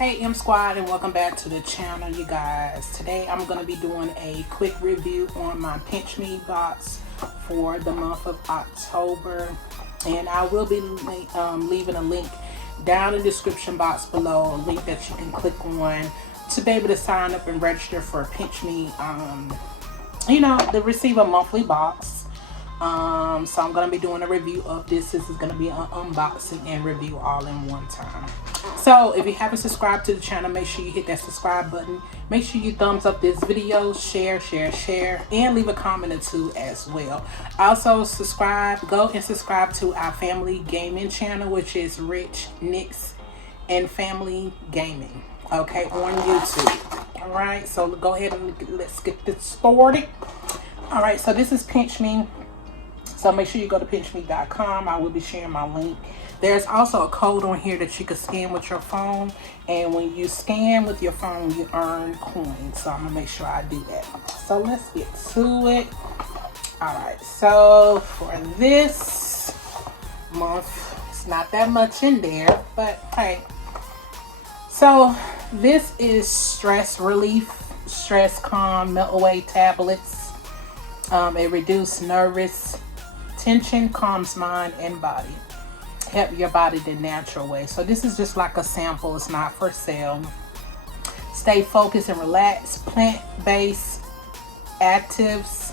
Hey M Squad, and welcome back to the channel, you guys. Today I'm going to be doing a quick review on my Pinch Me box for the month of October, and I will be leaving a link down in the description box below, a link that you can click on to be able to sign up and register for Pinch Me, to receive a monthly box. So I'm going to be doing a review of this. This is going to be an unboxing and review all in one time. So if you haven't subscribed to the channel, make sure you hit that subscribe button. Make sure you thumbs up this video, share, and leave a comment or two as well. Also go and subscribe to our family gaming channel, which is Rich, Nix, and Family Gaming, okay, on YouTube. All right, so go ahead and let's get this started. All right, so this is Pinch Me. So make sure you go to pinchme.com. I will be sharing my link. There's also a code on here that you can scan with your phone. And when you scan with your phone, you earn coins. So I'm going to make sure I do that. So let's get to it. All right. So for this month, it's not that much in there. But hey. So this is stress relief, stress calm, melt away tablets. It reduces nervous tension, calms mind and body. Help your body the natural way. So this is just like a sample. It's not for sale. Stay focused and relaxed. Plant-based actives,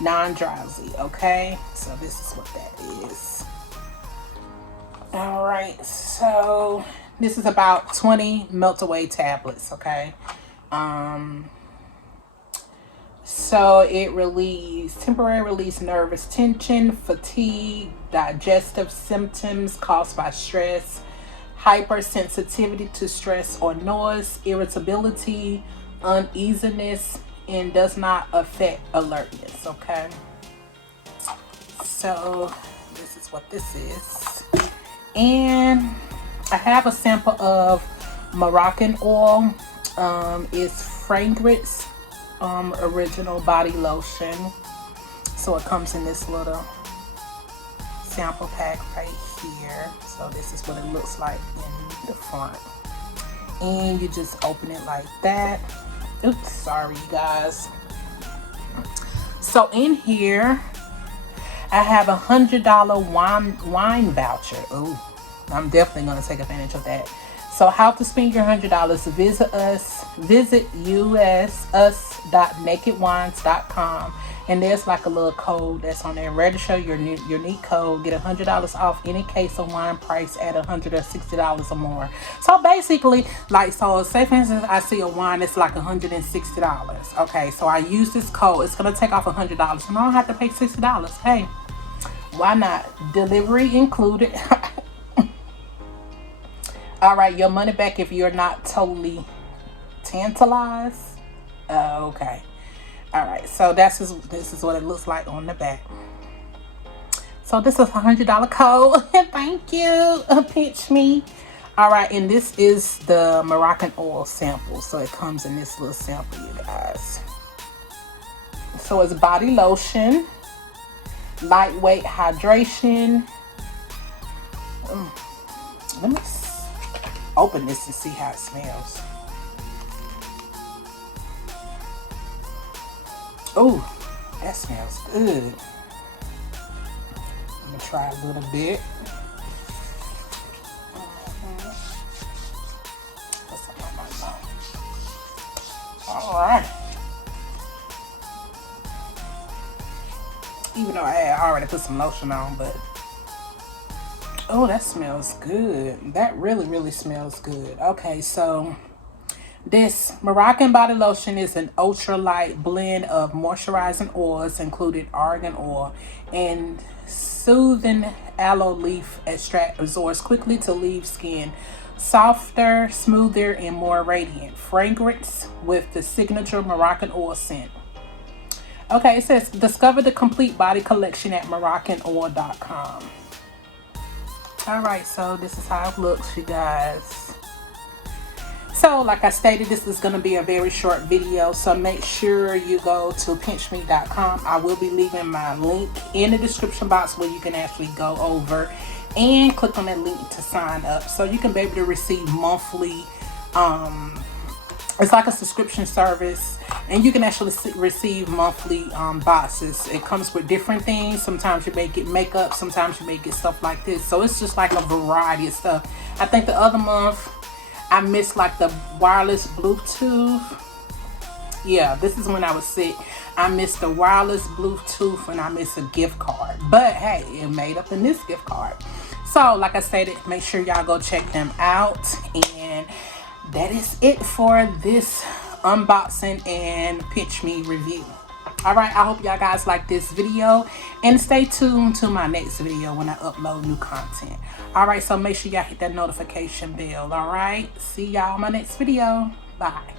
non-drowsy. Okay, so this is what that is. All right, so this is about 20 melt away tablets. Okay. So it temporary release nervous tension, fatigue, digestive symptoms caused by stress, hypersensitivity to stress or noise, irritability, uneasiness, and does not affect alertness. Okay. So this is what this is. And I have a sample of Moroccan oil. It's fragrance. Original body lotion. So it comes in this little sample pack right here. So this is what it looks like in the front, and you just open it like that. Oops, sorry you guys. So in here I have $100 wine voucher. Ooh, I'm definitely going to take advantage of that. So how to spend your $100? Visit us.nakedwines.com, and there's like a little code that's on there. Register your unique code. Get $100 off any case of wine price at $160 or more. So basically, so say for instance, I see a wine that's like $160. Okay, so I use this code. It's gonna take off $100, and I don't have to pay $60. Hey, why not? Delivery included. All right, your money back if you're not totally tantalized. Okay. All right, so this is what it looks like on the back. So this is a $100 code. Thank you, Pinch Me. All right, and this is the Moroccan oil sample. So it comes in this little sample, you guys. So it's body lotion, lightweight hydration. Let me open this and see how it smells. Oh, that smells good. I'm gonna try a little bit. Put some on my mouth. All right. Even though I had already put some lotion on, but oh, that smells good. That really smells good. Okay, so this Moroccan body lotion is an ultra-light blend of moisturizing oils, including argan oil and soothing aloe leaf extract. Absorbs quickly to leave skin softer, smoother, and more radiant. Fragrance with the signature Moroccan oil scent. Okay, it says discover the complete body collection at MoroccanOil.com. All right, so this is how it looks, you guys. So like I stated, this is going to be a very short video, so make sure you go to pinchme.com. I will be leaving my link in the description box where you can actually go over and click on that link to sign up so you can be able to receive monthly. It's like a subscription service, and you can actually receive monthly boxes. It comes with different things. Sometimes you may get makeup, sometimes you may get stuff like this. So it's just like a variety of stuff. I think the other month I missed like the wireless Bluetooth. Yeah, this is when I was sick. I missed the wireless Bluetooth and I missed a gift card. But hey, it made up in this gift card. So like I said, make sure y'all go check them out. And that is it for this unboxing and pinch me review. Alright, I hope y'all guys like this video, and stay tuned to my next video when I upload new content. Alright, so make sure y'all hit that notification bell. Alright, see y'all in my next video. Bye.